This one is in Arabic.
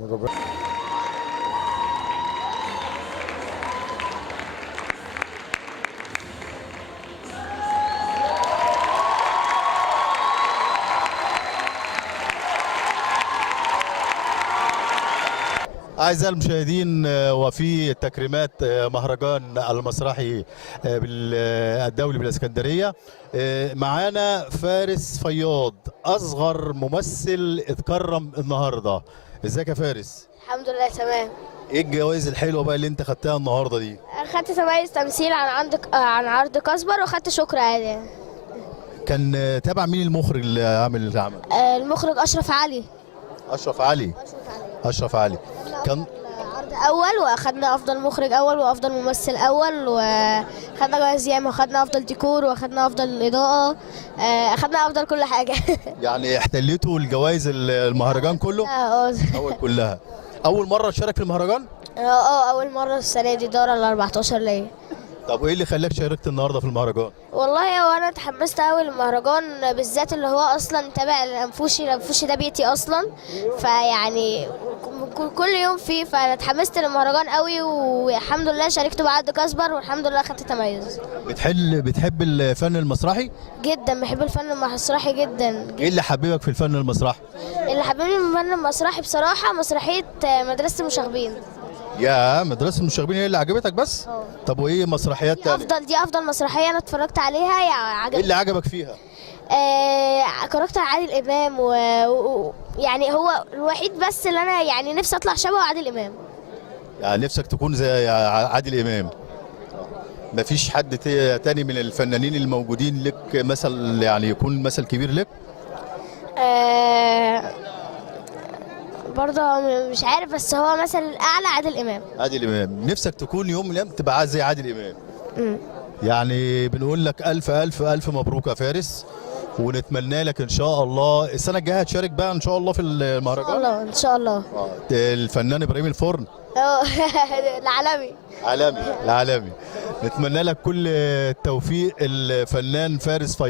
أعزائي المشاهدين، وفي تكريمات مهرجان المسرحي الدولي بالإسكندرية معانا فارس فياض، أصغر ممثل اتكرم النهارده. ازيك يا فارس؟ الحمد لله تمام. ايه الجوائز الحلوه بقى اللي انت خدتها النهارده دي؟ خدت تميز تمثيل عن عرض كاسبر، وخدت شكر عادي. كان تابع مين المخرج اللي عامل العمل؟ المخرج اشرف علي. اشرف علي. اشرف علي كان عرض اول، واخدنا افضل مخرج اول وافضل ممثل اول، وخدنا جوائز ياما، وخدنا افضل ديكور، واخدنا افضل اضاءه، اخدنا افضل كل حاجه. يعني احتليتوا الجوائز المهرجان كله؟ اول كلها. اول مره تشارك في المهرجان؟ اول مره السنه دي، الدوره ال 14 ليا. طب وايه اللي خلاك شاركت النهارده في المهرجان؟ والله هو انا اتحمست قوي للمهرجان، بالذات اللي هو اصلا تابع الانفوشي ده بيتي اصلا، فيعني كل يوم فيه، فانا اتحمست للمهرجان قوي، والحمد لله شاركت بعد كاسبر، والحمد لله خدت تميز. بتحب الفن المسرحي؟ جدا بحب الفن المسرحي جدا. ايه اللي حببك في الفن المسرحي؟ اللي حببني في الفن المسرحي بصراحه مسرحيه مدرسه المشاغبين. يا مدرسة المشاغبين هي اللي عجبتك بس؟ طب وايه مسرحيات تانية؟ دي افضل مسرحيه انا اتفرجت عليها، يعني ايه اللي عجبك فيها؟ كاركتر عادل امام، يعني هو الوحيد بس اللي انا يعني نفسي اطلع شبه عادل امام. يعني نفسك تكون زي عادل امام؟ مفيش حد تاني من الفنانين الموجودين لك مثل، يعني يكون مثل كبير لك؟ برضه مش عارف، بس هو مثل الاعلى عادل امام. عادل امام. نفسك تكون يوم من الايام تبقى زي عادل امام؟ يعني بنقول لك الف الف الف مبروك يا فارس، ونتمنى لك ان شاء الله السنه الجايه هتشارك بقى ان شاء الله في المهرجان. ان شاء الله ان شاء الله. الفنان ابراهيم الفرن. العالمي. العالمي. نتمنى لك كل التوفيق. الفنان فارس فياض.